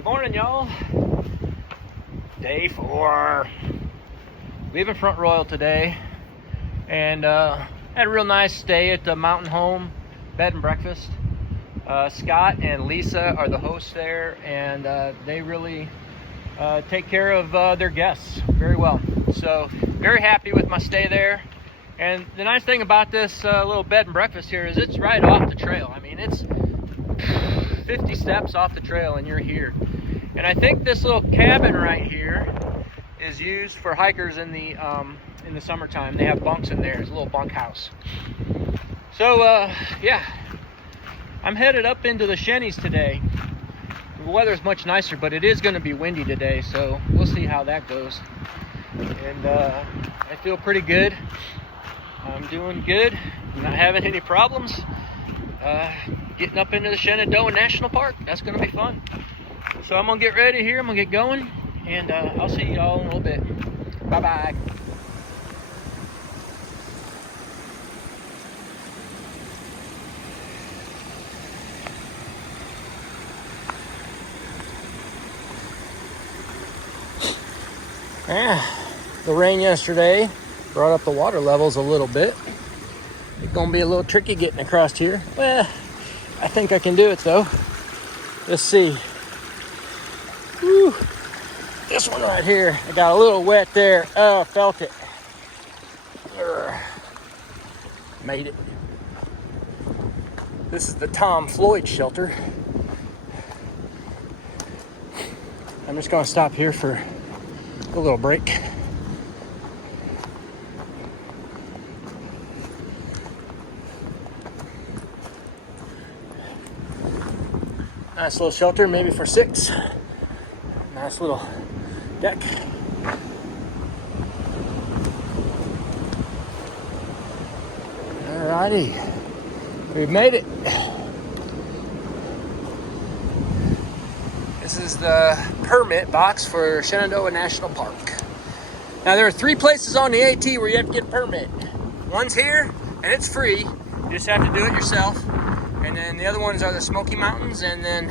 Good morning, y'all. Day 4. Leaving Front Royal today, and had a real nice stay at the Mountain Home Bed and Breakfast. Scott and Lisa are the hosts there, and they really take care of their guests very well. So very happy with my stay there. And the nice thing about this little bed and breakfast here is it's right off the trail. I mean, it's 50 steps off the trail and you're here. And I think this little cabin right here is used for hikers in the summertime. They have bunks in there. It's a little bunkhouse. So yeah, I'm headed up into the Shenies today. The weather's much nicer, but it is going to be windy today, so we'll see how that goes. And I feel pretty good. I'm doing good. I'm not having any problems. Getting up into the Shenandoah National Park. That's going to be fun. So I'm going to get ready here. I'm going to get going. And I'll see y'all in a little bit. Bye-bye. The rain yesterday brought up the water levels a little bit. It's gonna be a little tricky getting across here. Well, I think I can do it though. Let's see. Whew. This one right here, I got a little wet there. Oh, felt it. Made it. This is the Tom Floyd shelter. I'm just gonna stop here for a little break. Nice little shelter, maybe for 6. Nice little deck. Alrighty, we've made it. This is the permit box for Shenandoah National Park. Now there are 3 places on the AT where you have to get a permit. One's here, and it's free. You just have to do it yourself. And then the other ones are the Smoky Mountains, and then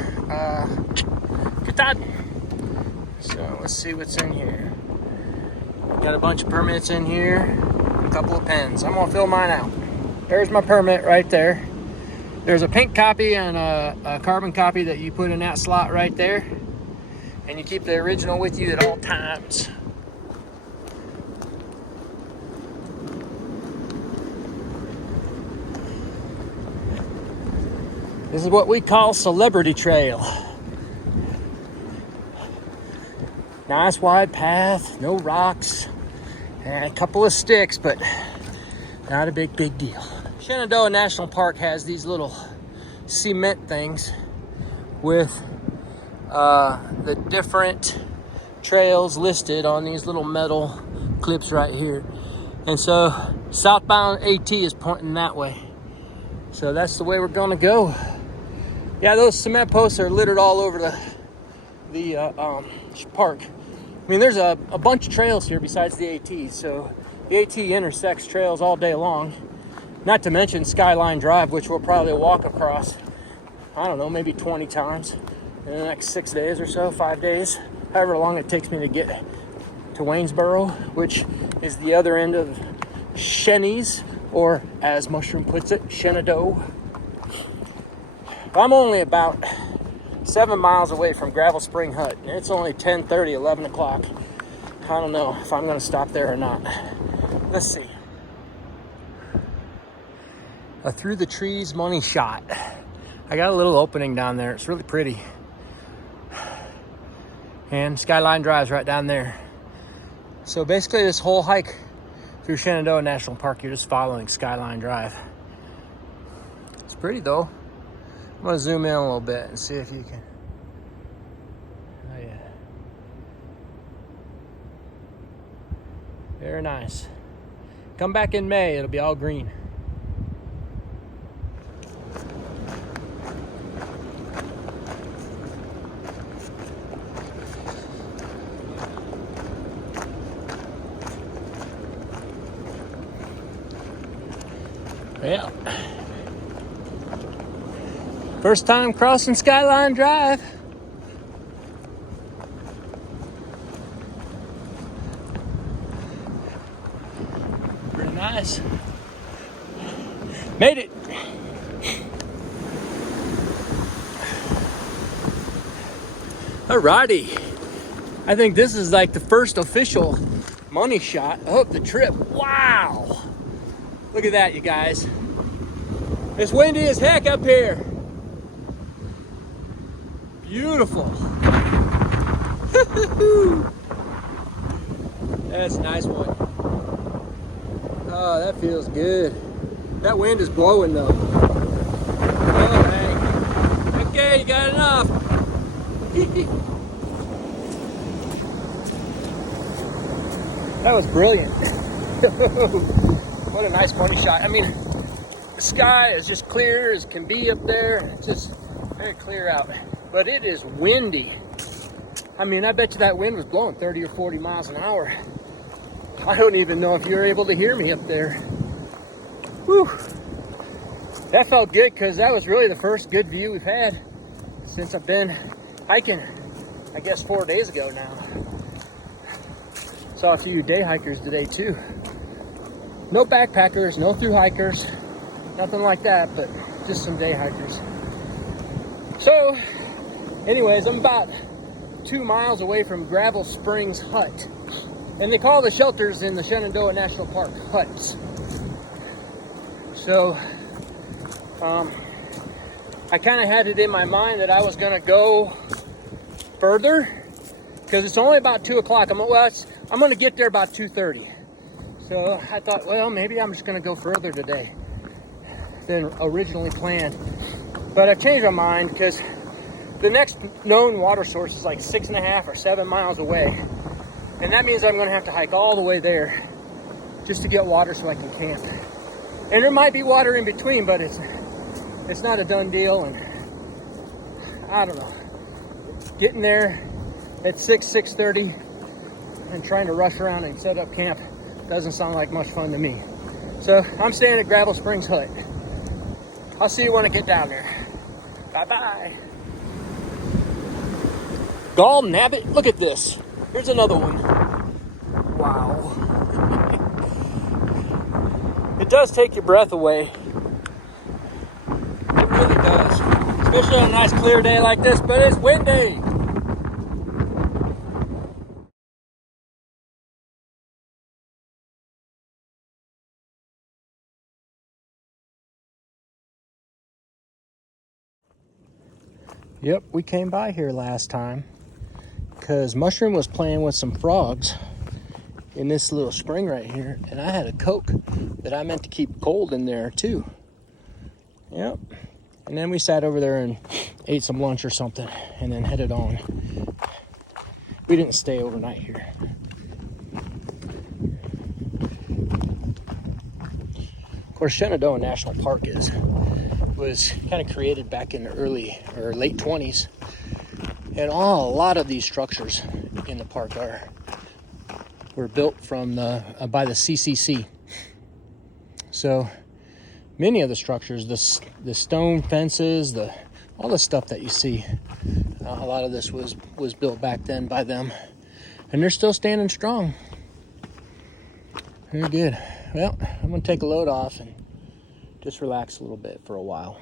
Katahdin. So let's see what's in here. Got a bunch of permits in here, a couple of pens. I'm gonna fill mine out. There's my permit right there. There's a pink copy and a carbon copy that you put in that slot right there. And you keep the original with you at all times. This is what we call Celebrity Trail. Nice wide path, no rocks, and a couple of sticks, but not a big deal. Shenandoah National Park has these little cement things with the different trails listed on these little metal clips right here. And so southbound AT is pointing that way. So that's the way we're gonna go. Yeah, those cement posts are littered all over the park. I mean, there's a bunch of trails here besides the AT. So the AT intersects trails all day long. Not to mention Skyline Drive, which we'll probably walk across, I don't know, maybe 20 times in the next 6 days or so, 5 days. However long it takes me to get to Waynesboro, which is the other end of Shenies, or as Mushroom puts it, Shenandoah. I'm only about 7 miles away from Gravel Spring Hut, and it's only 10:30, 11 o'clock. I don't know if I'm gonna stop there or not. Let's see. A through the trees money shot. I got a little opening down there. It's really pretty. And Skyline Drive's right down there. So basically this whole hike through Shenandoah National Park, you're just following Skyline Drive. It's pretty though. I'm gonna zoom in a little bit and see if you can. Oh yeah. Very nice. Come back in May, it'll be all green. Yeah. First time crossing Skyline Drive. guys. Made it. Alrighty. I think this is like the first official money shot of the trip. Wow. Look at that, you guys. It's windy as heck up here. Beautiful. That's a nice one. Oh, that feels good. That wind is blowing though. Oh, hey. Okay, you got enough. That was brilliant. What a nice money shot. I mean, the sky is just clear as can be up there. It's just very clear out. But it is windy. I mean, I bet you that wind was blowing 30 or 40 miles an hour. I don't even know if you were able to hear me up there. Whew. That felt good because that was really the first good view we've had since I've been hiking, I guess 4 days ago now. Saw a few day hikers today too. No backpackers, no through hikers, nothing like that, but just some day hikers. So, anyways, I'm about 2 miles away from Gravel Springs Hut. And they call the shelters in the Shenandoah National Park huts. So, I kind of had it in my mind that I was going to go further because it's only about 2 o'clock. I'm going to get there about 2:30. So I thought, well, maybe I'm just going to go further today than originally planned. But I've changed my mind because the next known water source is like 6.5 or 7 miles away. And that means I'm going to have to hike all the way there just to get water so I can camp. And there might be water in between, but it's not a done deal. And I don't know. Getting there at 6:30 and trying to rush around and set up camp doesn't sound like much fun to me. So I'm staying at Gravel Springs Hut. I'll see you when I get down there. Bye-bye. Gall nabbit, look at this. Here's another one. Wow. It does take your breath away. It really does. Especially on a nice clear day like this, but it's windy. Yep, we came by here last time because Mushroom was playing with some frogs in this little spring right here, and I had a Coke that I meant to keep cold in there too. Yep. And then we sat over there and ate some lunch or something and then headed on. We didn't stay overnight here. Of course, Shenandoah National Park was kind of created back in the early or late 20s. And a lot of these structures in the park were built from by the CCC. So many of the structures, the stone fences, all the stuff that you see, a lot of this was built back then by them, and they're still standing strong. Very good. Well, I'm gonna take a load off and just relax a little bit for a while.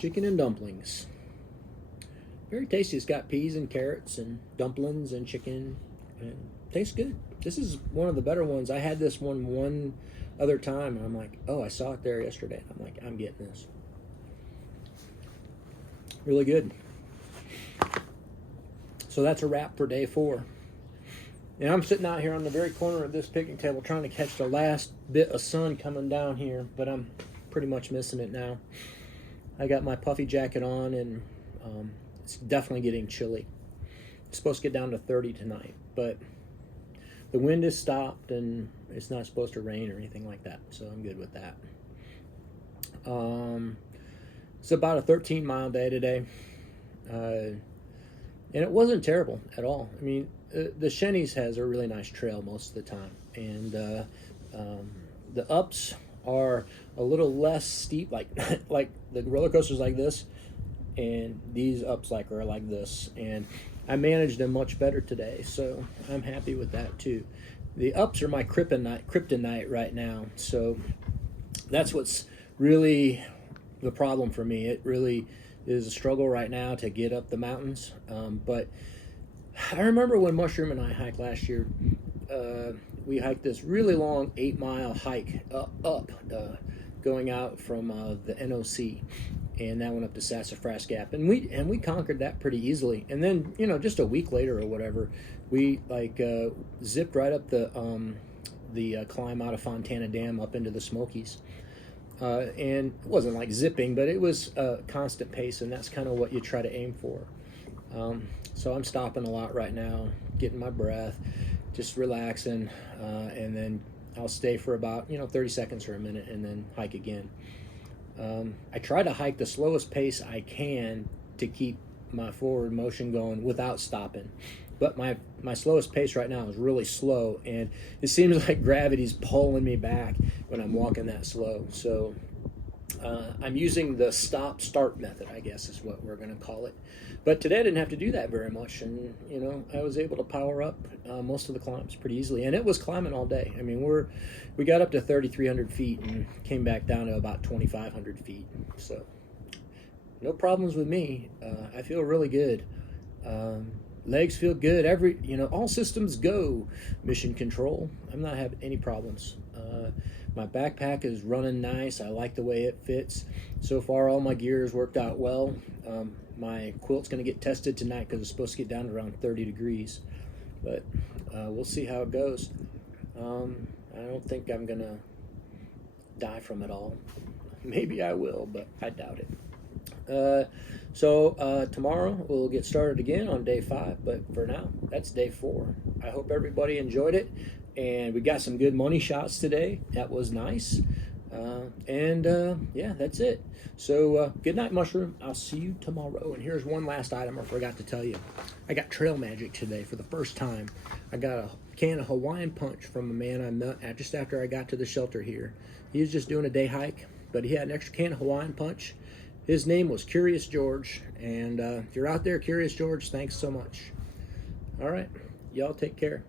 chicken and dumplings. Very tasty. It's got peas and carrots and dumplings and chicken, and tastes good. This is one of the better ones. I had this one other time, and I'm like, oh, I saw it there yesterday. I'm like, I'm getting this. Really good. So that's a wrap for day 4. And I'm sitting out here on the very corner of this picnic table trying to catch the last bit of sun coming down here, but I'm pretty much missing it now. I got my puffy jacket on, and it's definitely getting chilly. It's supposed to get down to 30 tonight, but the wind has stopped, and it's not supposed to rain or anything like that, so I'm good with that. It's about a 13-mile day today, and it wasn't terrible at all. I mean, the Shennies has a really nice trail most of the time, and the ups are a little less steep, like like the roller coasters like this, and these ups are like this, and I managed them much better today, so I'm happy with that too. The ups are my kryptonite right now, so that's what's really the problem for me. It really is a struggle right now to get up the mountains, but I remember when Mushroom and I hiked last year. We hiked this really long 8-mile hike up going out from the NOC, and that went up to Sassafras Gap, and we conquered that pretty easily. And then, you know, just a week later or whatever, we zipped right up the climb out of Fontana Dam up into the Smokies, and it wasn't like zipping, but it was a constant pace, and that's kind of what you try to aim for. So I'm stopping a lot right now, getting my breath, just relaxing, and then I'll stay for about 30 seconds or a minute, and then hike again. I try to hike the slowest pace I can to keep my forward motion going without stopping, but my slowest pace right now is really slow, and it seems like gravity's pulling me back when I'm walking that slow. So I'm using the stop-start method, I guess is what we're going to call it. But today I didn't have to do that very much, and I was able to power up most of the climbs pretty easily, and it was climbing all day. I mean, we got up to 3,300 feet and came back down to about 2,500 feet. So no problems with me. I feel really good. Legs feel good. All systems go. Mission control. I'm not having any problems. My backpack is running nice. I like the way it fits. So far, all my gear has worked out well. My quilt's going to get tested tonight because it's supposed to get down to around 30 degrees. But we'll see how it goes. I don't think I'm going to die from it all. Maybe I will, but I doubt it. So tomorrow we'll get started again on day 5, but for now, that's day 4. I hope everybody enjoyed it, and we got some good money shots today. That was nice. Yeah, that's it. So good night, Mushroom. I'll see you tomorrow. And here's one last item I forgot to tell you. I got trail magic today for the first time. I got a can of Hawaiian Punch from a man I met just after I got to the shelter here. He was just doing a day hike, but he had an extra can of Hawaiian Punch. His name was Curious George, and if you're out there, Curious George, thanks so much. All right, y'all take care.